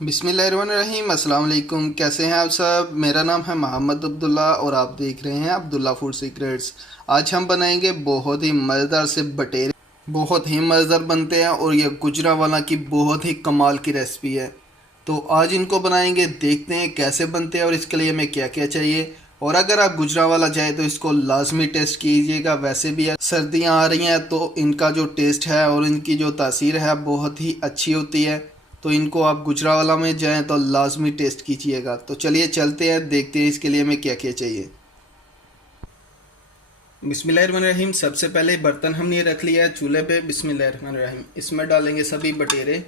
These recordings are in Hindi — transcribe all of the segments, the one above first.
बिस्मिल्लाहिर्रहमानिर्रहीम। अस्सलाम वालेकुम। कैसे हैं आप सब? मेरा नाम है मोहम्मद अब्दुल्ला और आप देख रहे हैं अब्दुल्ला फूड सीक्रेट्स। आज हम बनाएंगे बहुत ही मज़ेदार से बटेरे। बहुत ही मज़ेदार बनते हैं और ये गुजरांवाला की बहुत ही कमाल की रेसिपी है। तो आज इनको बनाएंगे, देखते हैं कैसे बनते हैं और इसके लिए हमें क्या क्या चाहिए। और अगर आप गुजरांवाला जाए तो इसको लाजमी टेस्ट कीजिएगा। वैसे भी सर्दियाँ आ रही हैं तो इनका जो टेस्ट है और इनकी जो तासीर है बहुत ही अच्छी होती है। तो इनको आप गुजरांवाला में जाएं तो लाजमी टेस्ट कीजिएगा। तो चलिए चलते हैं, देखते हैं इसके लिए हमें क्या क्या चाहिए। बिस्मिल्लाहिर्रहमानिर्रहीम। सबसे पहले बर्तन हमने रख लिया है चूल्हे पे। बिस्मिल्लाहिर्रहमानिर्रहीम। इसमें डालेंगे सभी बटेरे।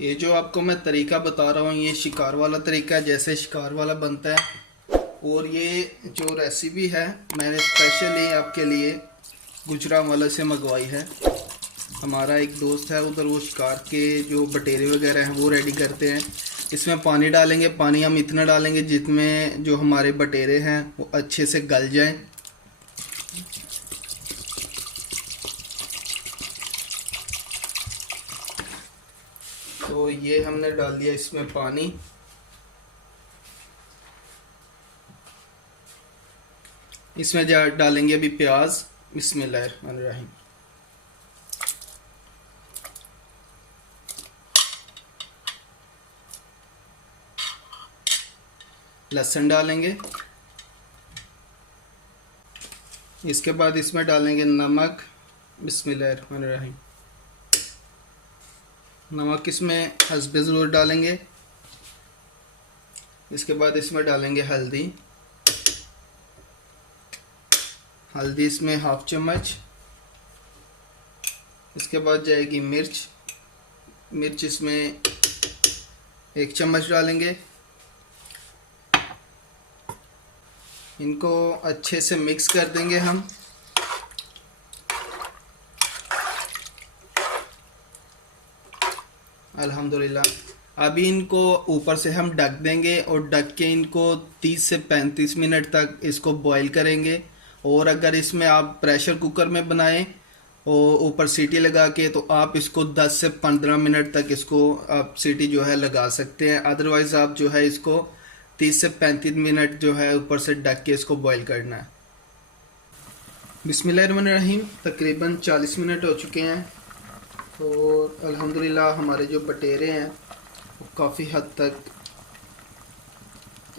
ये जो आपको मैं तरीका बता रहा हूँ ये शिकार वाला तरीका है, जैसे शिकार वाला बनता है। और ये जो रेसिपी है मैंने स्पेशली आपके लिए गुजरांवाला से मंगवाई है। हमारा एक दोस्त है उधर, वो शिकार के जो बटेरे वगैरह हैं वो रेडी करते हैं। इसमें पानी डालेंगे। पानी हम इतना डालेंगे जितने जो हमारे बटेरे हैं वो अच्छे से गल जाएं। तो ये हमने डाल दिया इसमें पानी। इसमें डालेंगे अभी प्याज। बिस्मिल्लाहिर्रहमानिर्रहीम। लहसुन डालेंगे। इसके बाद इसमें डालेंगे नमक। बिस्मिल्लाहिर्रहमानिर्रहीम। नमक इसमें हस्बे ज़रूर डालेंगे। इसके बाद इसमें डालेंगे हल्दी। हल्दी इसमें हाफ चम्मच। इसके बाद जाएगी मिर्च। मिर्च इसमें 1 चम्मच डालेंगे। इनको अच्छे से मिक्स कर देंगे हम। अल्हम्दुलिल्लाह। अभी इनको ऊपर से हम ढक देंगे और ढक के इनको 30 से 35 मिनट तक इसको बॉईल करेंगे। और अगर इसमें आप प्रेशर कुकर में बनाएं और ऊपर सीटी लगा के, तो आप इसको 10 से 15 मिनट तक इसको आप सीटी जो है लगा सकते हैं। अदरवाइज़ आप जो है इसको 30 से 35 मिनट जो है ऊपर से ढक के इसको बॉईल करना है। बिस्मिल्लाहिर्रहमानिर्रहीम। तकरीबन 40 मिनट हो चुके हैं और अल्हम्दुलिल्लाह हमारे जो बटेरे हैं वो काफ़ी हद तक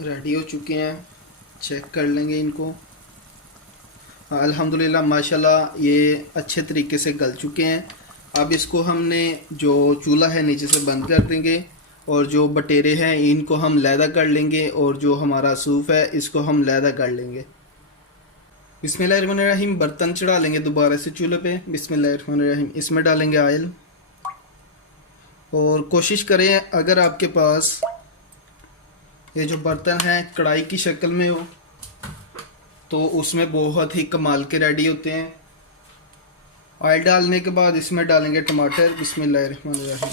रेडी हो चुके हैं। चेक कर लेंगे इनको। अल्हम्दुलिल्लाह माशाल्लाह ये अच्छे तरीके से गल चुके हैं। अब इसको हमने जो चूल्हा है नीचे से बंद कर देंगे और जो बटेरे हैं इनको हम लैदा कर लेंगे और जो हमारा सूप है इसको हम लैदा कर लेंगे। बिस्मिल्लाहिर्रहमानिर्रहीम। बर्तन चढ़ा लेंगे दोबारा से चूल्हे पे। बिस्मिल्लाहिर्रहमानिर्रहीम। इसमें डालेंगे ऑयल। और कोशिश करें अगर आपके पास ये जो बर्तन है कढ़ाई की शक्ल में हो तो उसमें बहुत ही कमाल के रेडी होते हैं। ऑयल डालने के बाद इसमें डालेंगे टमाटर। बिस्मिल्लाहिर्रहमानिर्रहीम।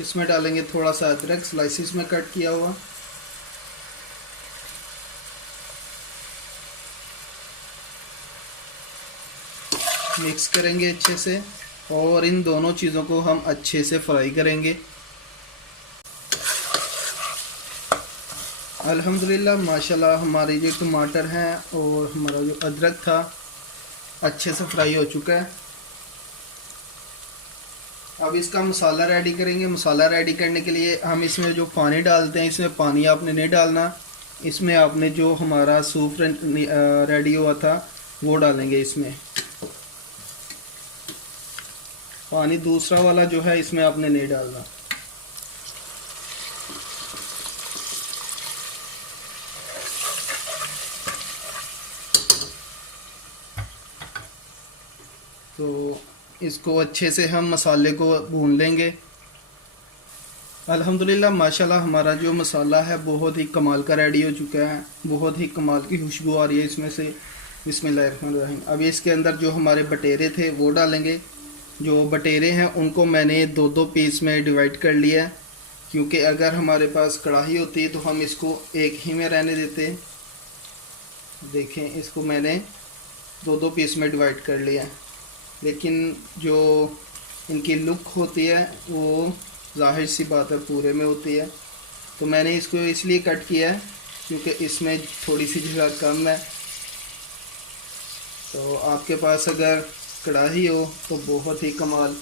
इसमें डालेंगे थोड़ा सा अदरक स्लाइसिस में कट किया हुआ। मिक्स करेंगे अच्छे से और इन दोनों चीज़ों को हम अच्छे से फ्राई करेंगे। अल्हम्दुलिल्लाह माशाल्लाह हमारे जो टमाटर हैं और हमारा जो अदरक था अच्छे से फ्राई हो चुका है। अब इसका मसाला रेडी करेंगे। मसाला रेडी करने के लिए हम इसमें जो पानी डालते हैं इसमें पानी आपने नहीं डालना। इसमें आपने जो हमारा सूप रेडी हुआ था वो डालेंगे इसमें। पानी दूसरा वाला जो है इसमें आपने नहीं डालना। तो इसको अच्छे से हम मसाले को भून लेंगे। अल्हम्दुलिल्लाह माशाल्लाह हमारा जो मसाला है बहुत ही कमाल का रेडी हो चुका है। बहुत ही कमाल की खुशबू आ रही है इसमें से। बिस्मिल्लाहिर्रहमानिर्रहीम। अब इसके अंदर जो हमारे बटेरे थे वो डालेंगे। जो बटेरे हैं उनको मैंने दो दो पीस में डिवाइड कर लिया है, क्योंकि अगर हमारे पास कढ़ाई होती है तो हम इसको एक ही में रहने देते। देखें, इसको मैंने दो दो पीस में डिवाइड कर लिया है, लेकिन जो इनकी लुक होती है वो जाहिर सी बात है पूरे में होती है। तो मैंने इसको इसलिए कट किया है क्योंकि इसमें थोड़ी सी जगह कम है। तो आपके पास अगर कढ़ाई हो तो बहुत ही कमाल।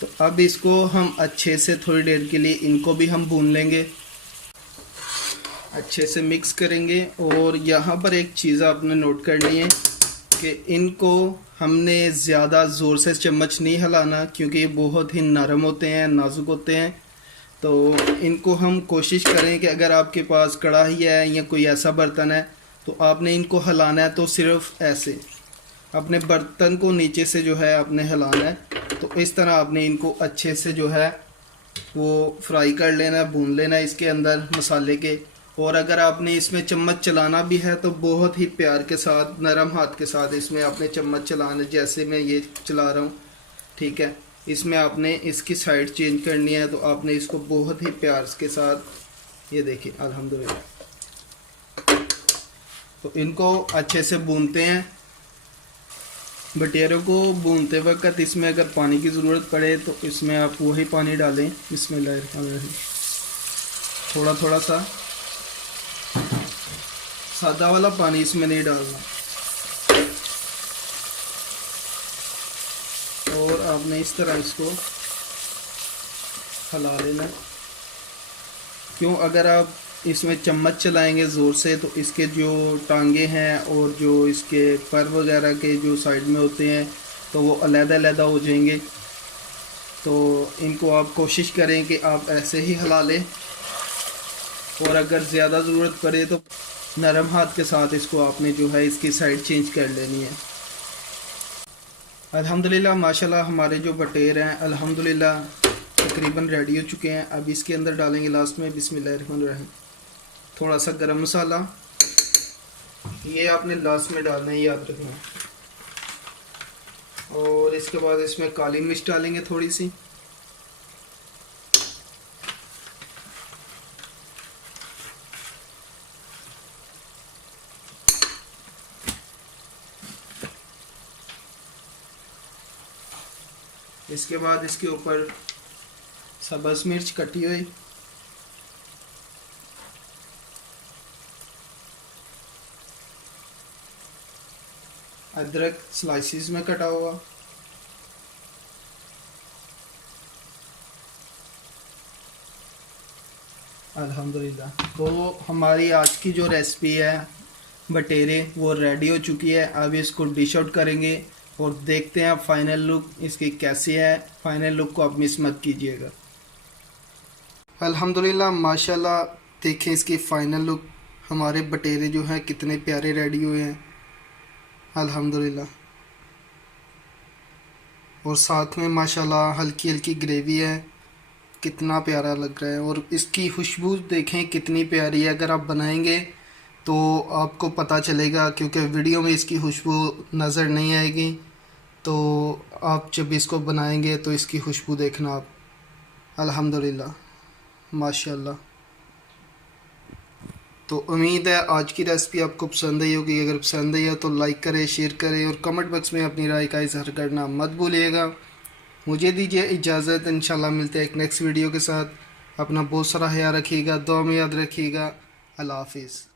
तो अब इसको हम अच्छे से थोड़ी देर के लिए इनको भी हम भून लेंगे, अच्छे से मिक्स करेंगे। और यहाँ पर एक चीज़ आपने नोट करनी है कि इनको हमने ज़्यादा ज़ोर से चम्मच नहीं हिलाना, क्योंकि ये बहुत ही नरम होते हैं, नाजुक होते हैं। तो इनको हम कोशिश करें कि अगर आपके पास कढ़ाई है या कोई ऐसा बर्तन है तो आपने इनको हिलाना है तो सिर्फ ऐसे अपने बर्तन को नीचे से जो है आपने हिलाना है। तो इस तरह आपने इनको अच्छे से जो है वो फ्राई कर लेना, भून लेना इसके अंदर मसाले के। और अगर आपने इसमें चम्मच चलाना भी है तो बहुत ही प्यार के साथ, नरम हाथ के साथ इसमें आपने चम्मच चलाना, जैसे मैं ये चला रहा हूँ, ठीक है। इसमें आपने इसकी साइड चेंज करनी है, तो आपने इसको बहुत ही प्यार के साथ, ये देखिए अल्हम्दुलिल्लाह। तो इनको अच्छे से भूनते हैं। बटेरों को भूनते वक्त इसमें अगर पानी की ज़रूरत पड़े तो इसमें आप वही पानी डालें, बिस्मिल्लाहिर्रहमानिर्रहीम। थोड़ा थोड़ा सा, सादा वाला पानी इसमें नहीं डालना। और आपने इस तरह इसको हिला लेना। क्यों, अगर आप इसमें चम्मच चलाएंगे ज़ोर से तो इसके जो टांगे हैं और जो इसके पर वगैरह के जो साइड में होते हैं तो वो अलग-अलग हो जाएंगे। तो इनको आप कोशिश करें कि आप ऐसे ही हिला लें, और अगर ज़्यादा ज़रूरत पड़े तो नरम हाथ के साथ इसको आपने जो है इसकी साइड चेंज कर लेनी है। अल्हम्दुलिल्लाह माशाल्लाह हमारे जो बटेर हैं अल्हम्दुलिल्लाह तकरीबन रेडी हो चुके हैं। अब इसके अंदर डालेंगे लास्ट में बिस्मिल्लाहिर्रहमानिर्रहीम थोड़ा सा गरम मसाला, ये आपने लास्ट में डालना है, याद रखना। और इसके बाद इसमें काली मिर्च डालेंगे थोड़ी सी, इसके बाद इसके ऊपर सब्ज़ मिर्च कटी हुई, अदरक स्लाइसिस में कटा हुआ, अल्हम्दुलिल्लाह। तो हमारी आज की जो रेसिपी है बटेरे वो रेडी हो चुकी है। अब इसको डिश आउट करेंगे और देखते हैं फाइनल लुक इसकी कैसी है। फाइनल लुक को आप मिस मत कीजिएगा। अल्हम्दुलिल्लाह माशाल्लाह, देखें इसकी फ़ाइनल लुक, हमारे बटेरे जो हैं कितने प्यारे रेडी हुए हैं अल्हम्दुलिल्लाह। और साथ में माशाल्लाह हल्की हल्की ग्रेवी है, कितना प्यारा लग रहा है। और इसकी खुशबू देखें कितनी प्यारी है। अगर आप बनाएंगे तो आपको पता चलेगा, क्योंकि वीडियो में इसकी खुशबू नज़र नहीं आएगी। तो आप जब इसको बनाएंगे तो इसकी खुशबू देखना आप, अल्हम्दुलिल्लाह माशाल्लाह। तो उम्मीद है आज की रेसिपी आपको पसंद आई होगी। अगर पसंद आई हो तो लाइक करें, शेयर करें और कमेंट बॉक्स में अपनी राय का इज़हार करना मत भूलिएगा। मुझे दीजिए इजाज़त, इंशाल्लाह मिलते हैं एक नेक्स्ट वीडियो के साथ। अपना बहुत सारा ख्याल रखिएगा, दुआ में याद रखिएगा। अल्लाह हाफिज़।